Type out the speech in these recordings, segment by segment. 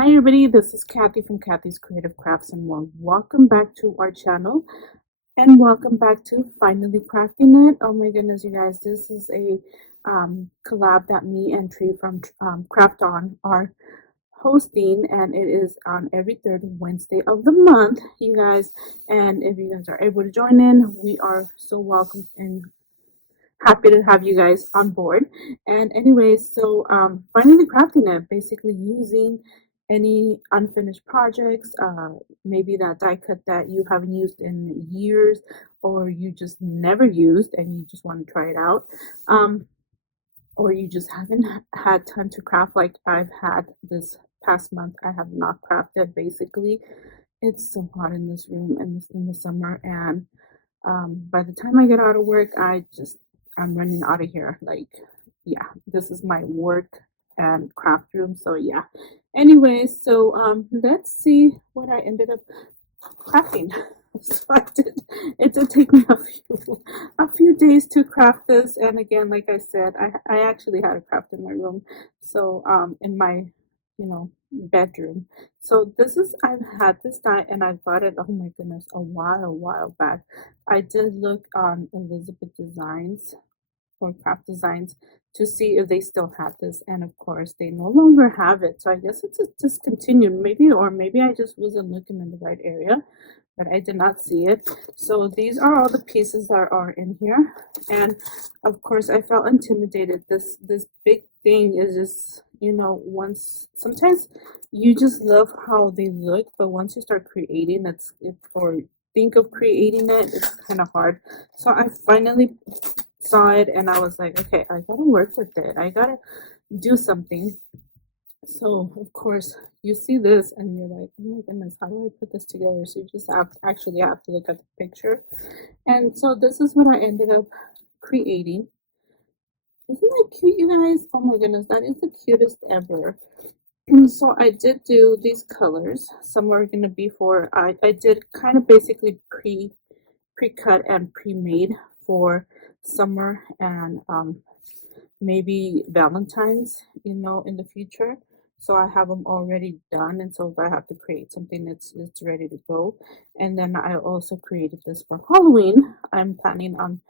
Hi everybody, this is Kathy from Kathy's Creative Crafts and welcome back to our channel and welcome back to Finally Crafting It. Oh my goodness, you guys, this is a collab that me and Tree from Craft On are hosting, and it is on every third Wednesday of the month, you guys. And if you guys are able to join in, we are so welcome and happy to have you guys on board. And anyways, so finally crafting it, basically using any unfinished projects, maybe that die cut that you haven't used in years or you just never used and you just want to try it out, or you just haven't had time to craft like I've had this past month. I have not crafted. Basically, it's so hot in this room in the summer, and by the time I get out of work, I'm running out of here. Like, yeah, this is my work and craft room. So yeah. Anyways, so let's see what I ended up crafting. So it did take me a few days to craft this, and again, like I said, I actually had a craft in my room, so in my bedroom. So this is, I've had this dye and I got it, oh my goodness, a while back. I did look on Elizabeth Designs or Craft Designs to see if they still had this, and of course they no longer have it. So I guess it's discontinued, maybe, or maybe I just wasn't looking in the right area, but I did not see it. So these are all the pieces that are in here, and of course I felt intimidated. This big thing is just, once sometimes you just love how they look, but once you start creating or think of creating it, it's kind of hard. So I finally saw it and I was like, okay, I gotta work with it, I gotta do something. So of course you see this and you're like, oh my goodness, how do I put this together? So you just actually have to look at the picture. And so this is what I ended up creating. Isn't that cute, you guys? Oh my goodness, that is the cutest ever. And so I did do these colors. Some are going to be for, I did kind of basically pre-cut and pre-made for summer and maybe Valentine's, in the future. So I have them already done, and so if I have to create something, it's ready to go. And then I also created this for Halloween. I'm planning on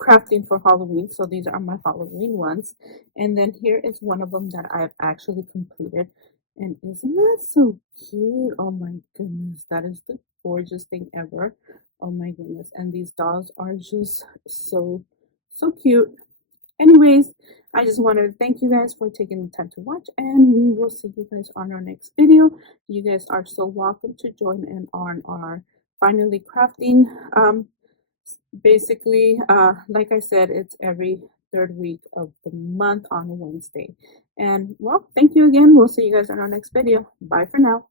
crafting for Halloween, so these are my Halloween ones. And then here is one of them that I've actually completed, and isn't that so cute? Oh my goodness, that is the gorgeous thing ever. Oh my goodness, and these dolls are just so cute. Anyways, I just wanted to thank you guys for taking the time to watch, and we will see you guys on our next video. You guys are so welcome to join in on our Finally Crafting. Basically, like I said, it's every third week of the month on a Wednesday. And well, thank you again. We'll see you guys on our next video. Bye for now.